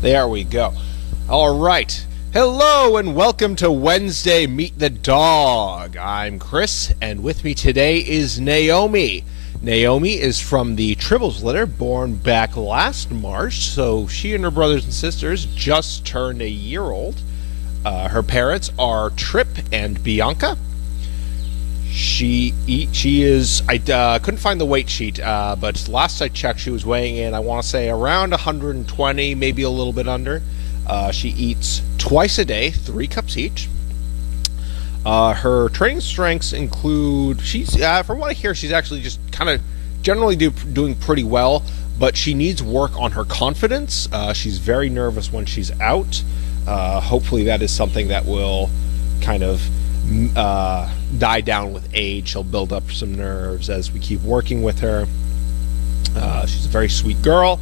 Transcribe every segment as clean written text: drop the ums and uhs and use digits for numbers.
There we go. All right. Hello and welcome to Wednesday Meet the Dog. I'm Chris, and with me today is Naomi. Naomi is from the Tribbles litter, born back last March, so she and her brothers and sisters just turned a year old. Her parents are Trip and Bianca. She is, I couldn't find the weight sheet, but last I checked she was weighing in, I want to say, around 120, maybe a little bit under. She eats twice a day, 3 cups each. Her training strengths include, from what I hear, she's actually just kind of generally doing pretty well, but she needs work on her confidence. She's very nervous when she's out. Hopefully that is something that will kind of die down with age. She'll build up some nerves as we keep working with her. She's a very sweet girl.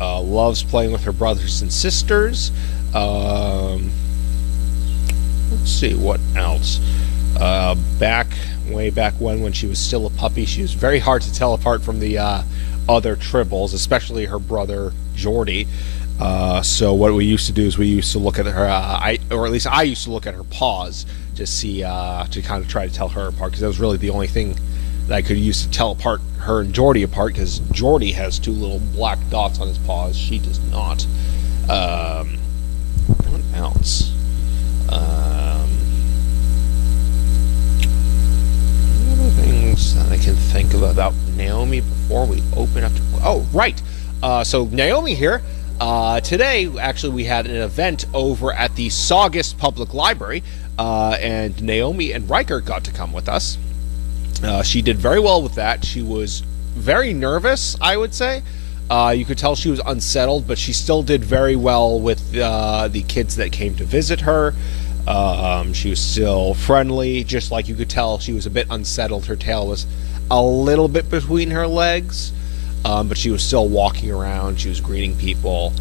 Loves playing with her brothers and sisters. Let's see what else. Way back when she was still a puppy, she was very hard to tell apart from the other Tribbles, especially her brother Jordy. So what we used to do is we used to look at her, or at least I used to look at her paws to see, to kind of try to tell her apart, because that was really the only thing that I could use to tell apart her and Jordy apart, because Jordy has 2 little black dots on his paws. She does not. What else? Other things that I can think of about Naomi before we open up to... Oh, right. So Naomi here. Today, actually, we had an event over at the Saugus Public Library, and Naomi and Riker got to come with us. She did very well with that. She was very nervous, I would say. You could tell she was unsettled, but she still did very well with the kids that came to visit her. She was still friendly, just like you could tell she was a bit unsettled. Her tail was a little bit between her legs, but she was still walking around. She was greeting people.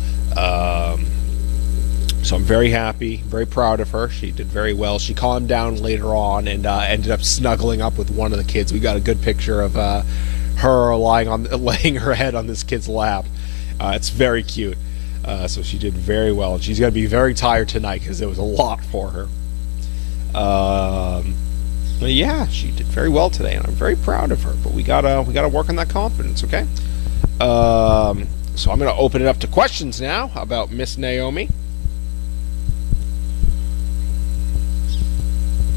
So I'm very happy, very proud of her. She did very well. She calmed down later on and ended up snuggling up with one of the kids. We got a good picture of her laying her head on this kid's lap. It's very cute. So she did very well, and she's going to be very tired tonight because it was a lot for her. But yeah, she did very well today, and I'm very proud of her. But we gotta work on that confidence, okay? So I'm going to open it up to questions now about Miss Naomi.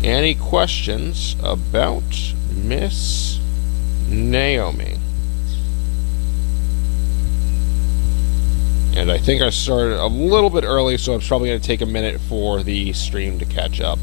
Any questions about Miss Naomi? And I think I started a little bit early, so I'm probably going to take a minute for the stream to catch up.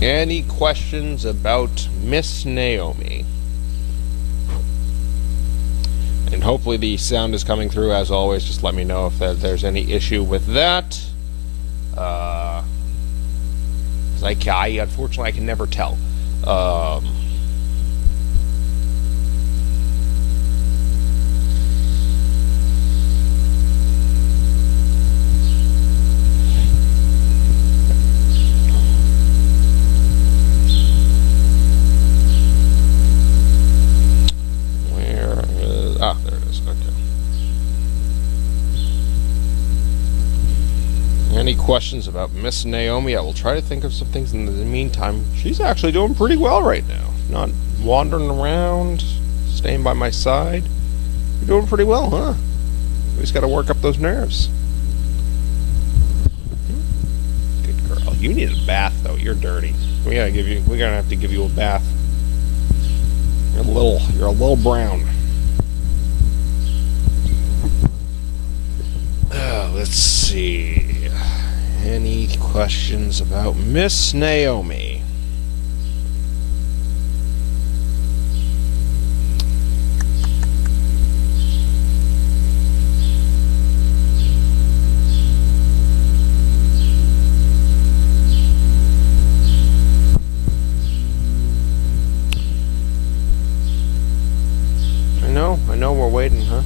Any questions about Miss Naomi? And hopefully the sound is coming through. As always, just let me know if there's any issue with that. Unfortunately, I can never tell. There it is. Okay. Any questions about Miss Naomi? I will try to think of some things in the meantime. She's actually doing pretty well right now. Not wandering around, staying by my side. You're doing pretty well, huh? We just got to work up those nerves. Good girl. You need a bath, though. You're dirty. We're gonna have to give you a bath. You're a little brown. Let's see. Any questions about Miss Naomi? I know we're waiting, huh?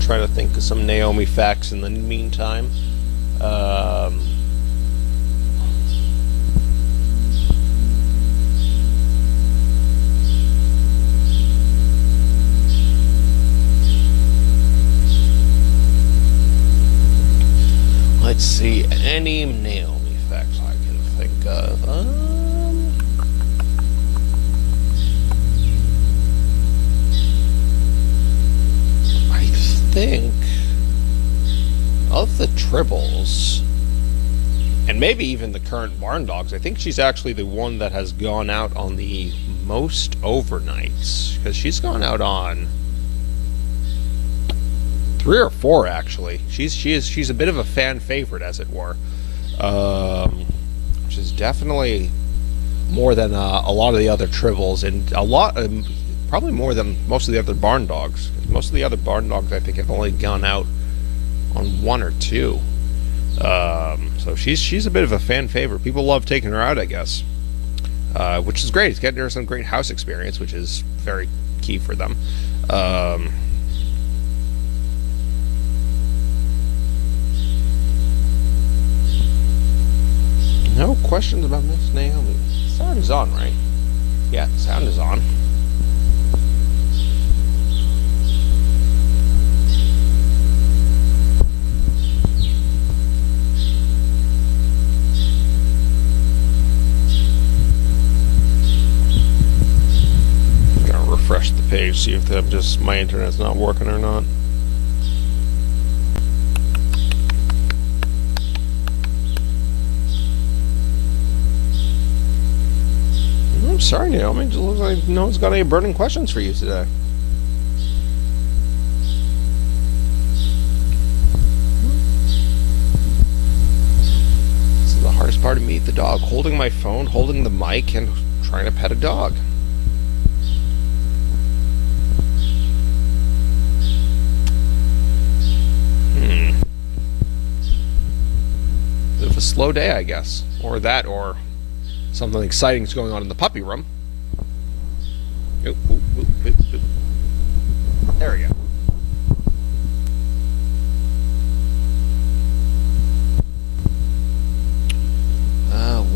Try to think of some Naomi facts in the meantime. Um, let's see, any Naomi facts I can think of. I think of the Tribbles, and maybe even the current Barn Dogs, I think she's actually the one that has gone out on the most overnights, because she's gone out on 3 or 4 actually. She's a bit of a fan favorite, as it were, which is definitely more than a lot of the other Tribbles, and probably more than most of the other Barn Dogs. Most of the other Barn Dogs, I think, have only gone out on 1 or 2. So she's a bit of a fan favorite. People love taking her out, I guess, which is great. It's getting her some great house experience, which is very key for them. No questions about Miss Naomi. Sound is on, right? Yeah, sound is on. Refresh the page, see if my internet's not working or not. I'm sorry, Naomi. It just looks like no one's got any burning questions for you today. This is the hardest part of Meet the Dog: holding my phone, holding the mic, and trying to pet a dog. Bit of a slow day, I guess. Or that, or something exciting is going on in the puppy room. Oop, oop, oop, oop, oop. There we go.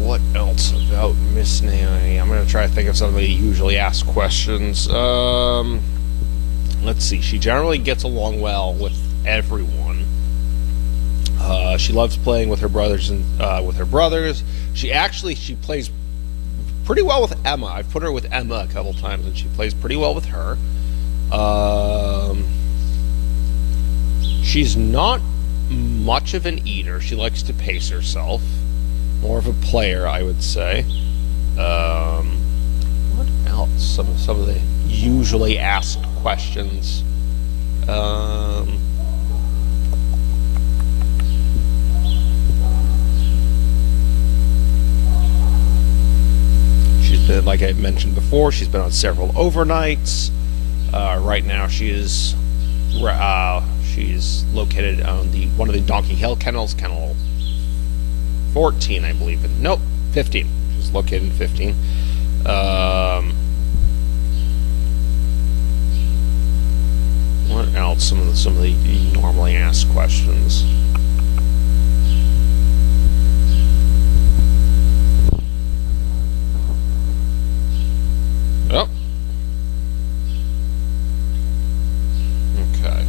What else about Miss Naomi? I'm going to try to think of some of the usually asked questions. Let's see. She generally gets along well with everyone. She loves playing with her brothers She plays pretty well with Emma. I've put her with Emma a couple times, and she plays pretty well with her. She's not much of an eater. She likes to pace herself. More of a player, I would say. What else? Some of the usually asked questions. She's been, like I mentioned before, she's been on several overnights. Right now, she's located on one of the Donkey Hill kennels, kennel 14, I believe. Nope, 15. She's located in 15. What else? Some of the normally asked questions. Oh. Okay.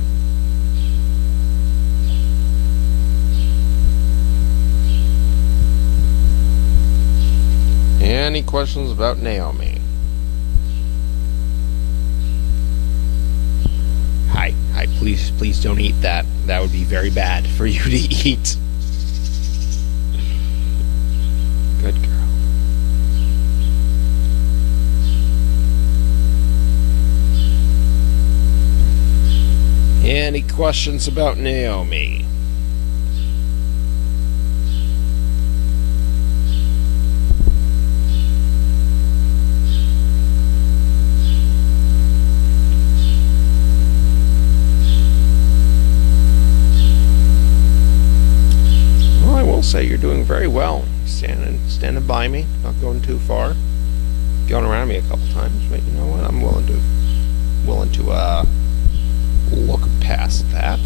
Any questions about Naomi? Hi, please don't eat that. That would be very bad for you to eat. Good girl. Any questions about Naomi? Say you're doing very well, standing by me, not going too far, going around me a couple times, but you know what, I'm willing to look past that.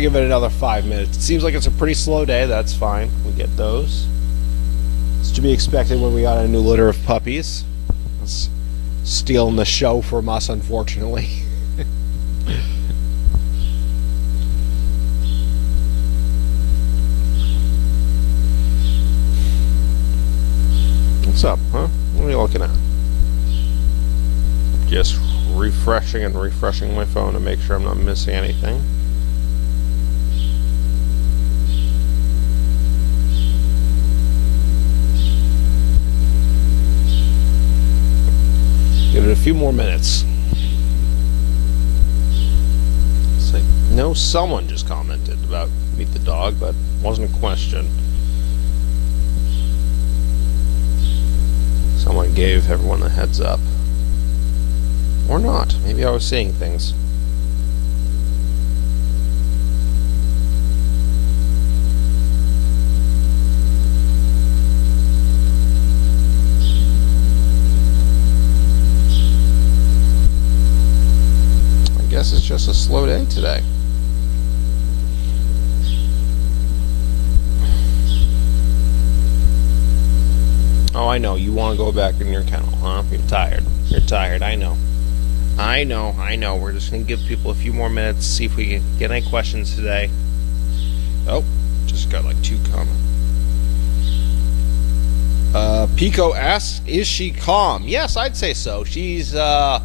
gonna give it another 5 minutes. It seems like it's a pretty slow day. That's fine. We get those. It's to be expected when we got a new litter of puppies. It's stealing the show from us, unfortunately. What's up, huh? What are you looking at? Just refreshing and refreshing my phone to make sure I'm not missing anything. Give it a few more minutes. It's like, no, someone just commented about Meet the Dog, but wasn't a question. Someone gave everyone a heads up. Or not. Maybe I was seeing things. I guess it's just a slow day today. Oh, I know. You want to go back in your kennel, huh? You're tired. You're tired. I know. I know. We're just going to give people a few more minutes, see if we can get any questions today. Oh, just got like 2 comments. Pico asks, is she calm? Yes, I'd say so. She's a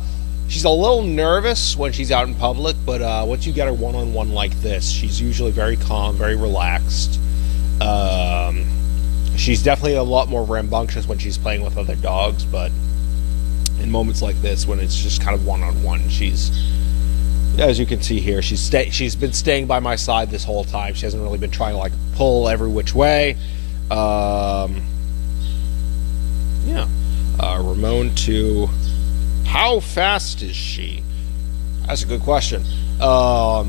little nervous when she's out in public, but once you get her one-on-one like this, she's usually very calm, very relaxed. She's definitely a lot more rambunctious when she's playing with other dogs, but in moments like this, when it's just kind of one-on-one, she's, as you can see here, she's been staying by my side this whole time. She hasn't really been trying to like pull every which way. Ramon to, how fast is she? That's a good question. I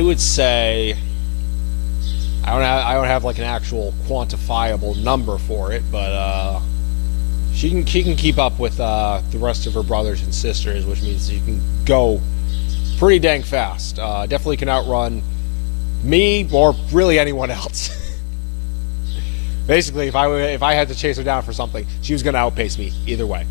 would say, I don't have like an actual quantifiable number for it, but she can keep up with the rest of her brothers and sisters, which means she can go pretty dang fast. Definitely can outrun me or really anyone else. Basically, if I had to chase her down for something, she was going to outpace me either way.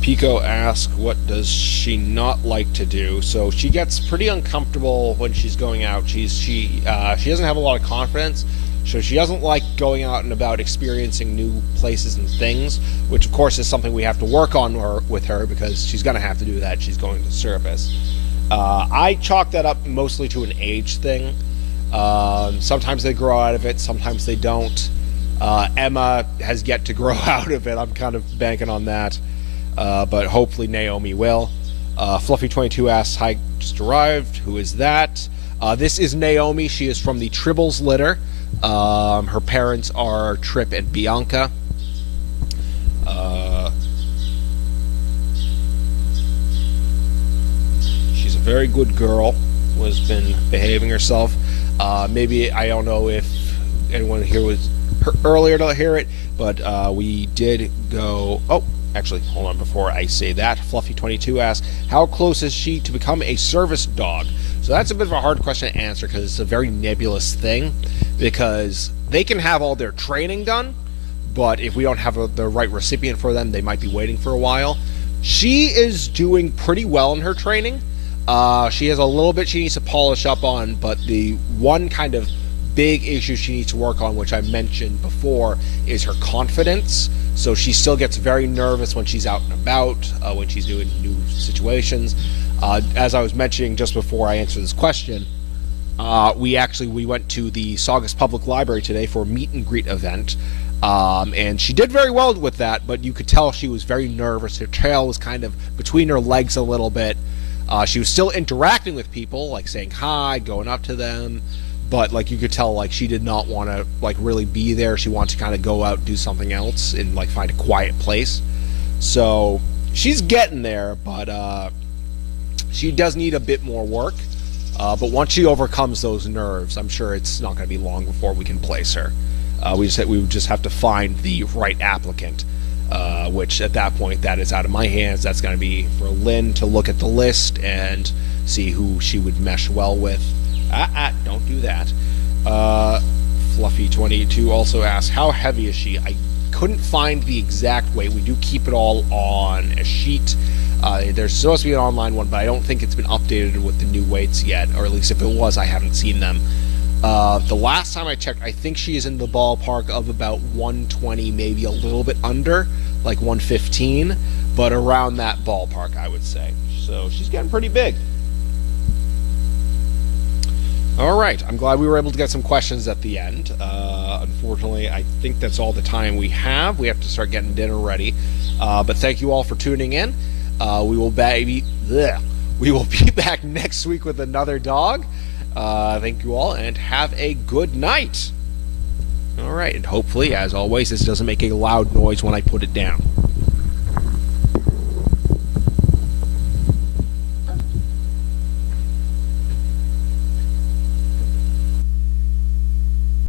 Pico asks, what does she not like to do? So she gets pretty uncomfortable when she's going out. She doesn't have a lot of confidence, so she doesn't like going out and about experiencing new places and things, which of course is something we have to work on with her, because she's going to have to do that. She's going to surface. I chalk that up mostly to an age thing. Sometimes they grow out of it, sometimes they don't. Emma has yet to grow out of it. I'm kind of banking on that. But hopefully Naomi will. Fluffy22 asks, hi, just arrived. Who is that? This is Naomi. She is from the Tribbles litter. Her parents are Trip and Bianca. She's a very good girl. Has been behaving herself. Maybe, I don't know if anyone here was earlier to hear it, but we did go... Oh, actually, hold on, before I say that, Fluffy22 asks, how close is she to become a service dog? So that's a bit of a hard question to answer, because it's a very nebulous thing, because they can have all their training done, but if we don't have the right recipient for them, they might be waiting for a while. She is doing pretty well in her training. She has a little bit she needs to polish up on, but the one kind of big issue she needs to work on, which I mentioned before, is her confidence. So she still gets very nervous when she's out and about, when she's doing new situations. As I was mentioning just before I answered this question, we went to the Saugus Public Library today for a meet and greet event, and she did very well with that, but you could tell she was very nervous. Her tail was kind of between her legs a little bit. She was still interacting with people, like saying hi, going up to them, but like you could tell, like she did not want to like really be there. She wanted to kind of go out and do something else and like find a quiet place. So she's getting there, but she does need a bit more work. But once she overcomes those nerves, I'm sure it's not going to be long before we can place her. We would just have to find the right applicant. which at that point, that is out of my hands. That's going to be for Lynn to look at the list and see who she would mesh well with. Don't do that. Fluffy22 also asks, how heavy is she? I couldn't find the exact weight. We do keep it all on a sheet. There's supposed to be an online one, but I don't think it's been updated with the new weights yet, or at least if it was, I haven't seen them. The last time I checked, I think she is in the ballpark of about 120, maybe a little bit under, like 115, but around that ballpark, I would say. So she's getting pretty big. All right, I'm glad we were able to get some questions at the end. Unfortunately, I think that's all the time we have. We have to start getting dinner ready. But thank you all for tuning in. We will be back next week with another dog. Thank you all, and have a good night. All right, and hopefully, as always, this doesn't make a loud noise when I put it down.